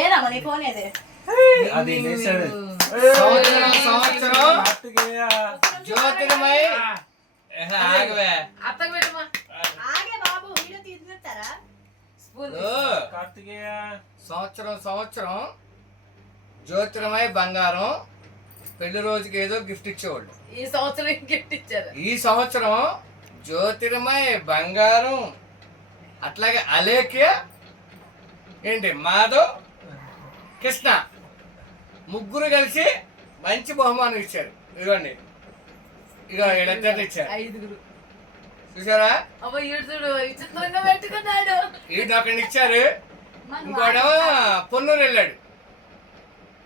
ఏరా మరి ఫోన్ ఏది అది చేశాడు సంవత్సరం జ్యోతిర్మయ్ ఆగవే అత్తకు పెట్టమా ఆగే బాబు వీడియో తీస్తారా కార్తికేయ సంవత్సరం జ్యోతిర్మయ్ బంగారం పెళ్లి రోజుకి ఏదో గిఫ్ట్ ఇచ్చేవాళ్ళు. ఈ సంవత్సరం గిఫ్ట్ ఇచ్చారు. ఈ సంవత్సరం జ్యోతిర్మయ్ బంగారం అట్లాగే అలేఖ్య ఏంటి మాధవ్ కృష్ణ ముగ్గురు కలిసి మంచి బహుమానం ఇచ్చారు. ఇదిగోండి ఇక వీళ్ళిద్దరిని ఇచ్చారు. 5గురు చూసారా? అబ్బా ఈడుచుడు విచిత్రంగా పెట్టుకున్నాడు. వీడిని ఒకరిని ఇచ్చారు, ఇంకోడేమో పొన్నూరు వెళ్ళాడు.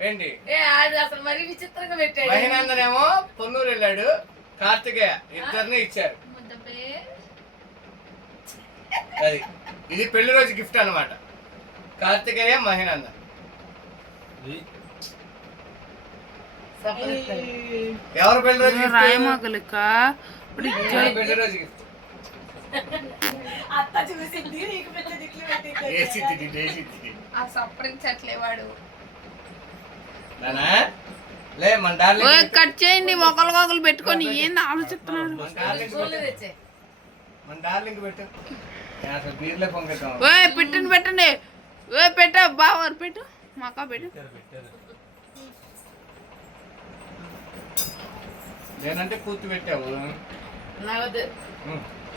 ఏంటి అసలు మరీ విచిత్రంగా పెట్టాడు. మహినందన్ ఏమో పొన్నూరు వెళ్ళాడు, కార్తికేయ ఇద్దరిని ఇచ్చారు. అది ఇది పెళ్లి రోజు గిఫ్ట్ అన్నమాట. కార్తికేయ మహినందన్ ఎవరు పెళ్లి రోజు గిఫ్ట్? పెళ్లి రోజు గిఫ్ట్ అత్త చూసింది నీకు పెద్ద దిక్కులు పెట్టింది. ఆ సప్పరించట్లేవాడు. లే మన డార్లింగ్ కట్ చేయండి, మొక్కలు పెట్టుకొని ఏంది ఆలోచిస్తున్నారు. మన డార్లింగ్ పెట్టు, అసలు బీర్లే పొంగతాం. పెట్టండి పెట్ట బాగా పెట్టు, మాకా పెట్టు. నేనంటే కూర్చు పెట్టావు,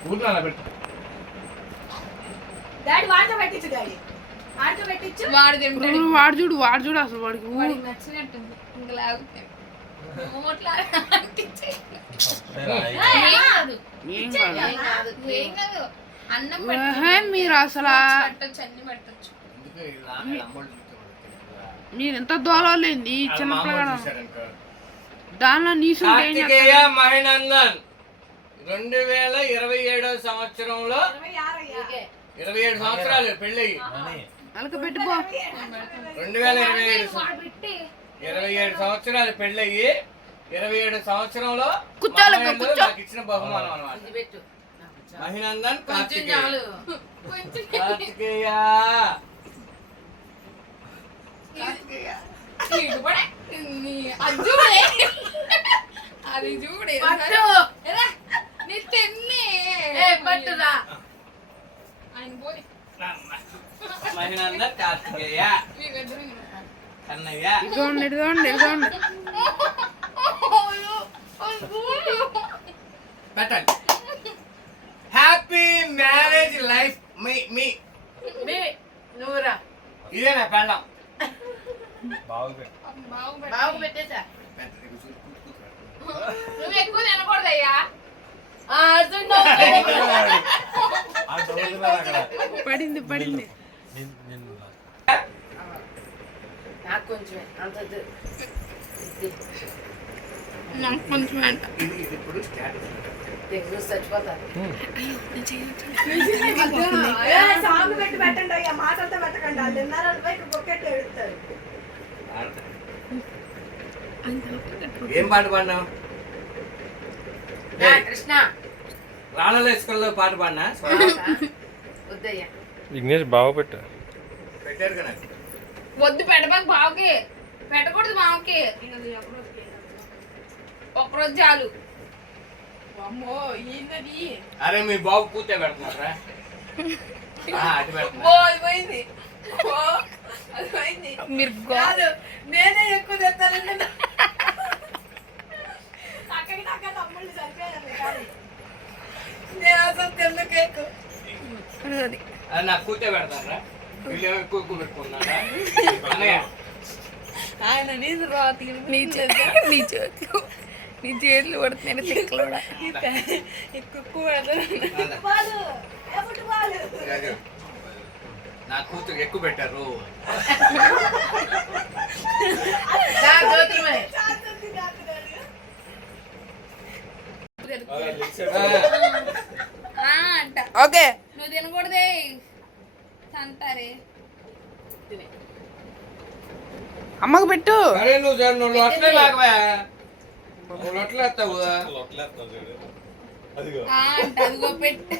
కూర్చు అలా పెట్టు. డాడీ వాడితో పెట్టించు, డాడీ వాడితో పెట్టించు. వాడు చూడు అసలు వాడికి నచ్చినట్టుంది. ఇంకా లేకపోతే మీరు అసలు మీరు ఎంత దోలేంది చిన్నపిల్లగా దానిలో నీసు. కార్తికేయ మహినందన్ 2027 సంవత్సరంలో 27 సంవత్సరాలు పెళ్ళి. అలక పెట్టుకో. 27 సంవత్సరాలు పెళ్ళయి 27 సంవత్సరంలో నాకు ఇచ్చిన బహుమానం అన్నమాట. మహినందన్ కార్తికేయ అది చూడే పట్టురా ఆయన పోయి మహినందన్ కార్తికేయ కన్నయ్య. ఇదిగోండి పెట్టండి. హ్యాపీ మ్యారేజ్ లైఫ్ మీ నువ్వురా. ఇదే నా పెళ్ళం. బాగు పెట్టేసా. నువ్వు ఎక్కువ తినకూడదయ్యా. పడింది. నాకు కొంచెం అంత నాకు కొంచెం అంట చచ్చిపోతారు. సాంగ్ పెట్టండి అయ్యా, మాటలతో పెట్టకండి. వాళ్ళు తిన్నారు బొక్కెట్ ఎడుతారు. ఏం పాట పాడినావు? కృష్ణ రాళ్ళలో ఇసుకల్లో పాట పాడినా? వద్దయ్యా. విఘ్నేష్ బాగా పెట్టారు కదా. వద్దు పెట్టబాకు. బావుకి పెట్టకూడదు. బావుకి ఒక్కరోజు చాలు. అరే మీ బాబు కూతే పెడుతున్నారా? అటు పెడుతున్నా. మీరు నేనే ఎక్కువ తెస్తానండి. అక్కడికి తమ్ముళ్ళు సరిపోయారు. నేను అసలు తిన్న కేక్ అది నాకు కూతే పెడతారా? వీళ్ళు ఎక్కువ పెట్టుకున్నారా? అన్నయ్య ఆయన నీ చేతులు పడుతున్నాయి చెక్కలు కూడా ఎక్కువ నా కూతురు ఎక్కువ పెట్టారు. ఓకే నువ్వు తినకూడదే అంటారే. అమ్మకు పెట్టు. అరే నువ్వు అట్లే లాగవా, నువ్వు అట్లా వేస్తావు. అదిగో పెట్టు.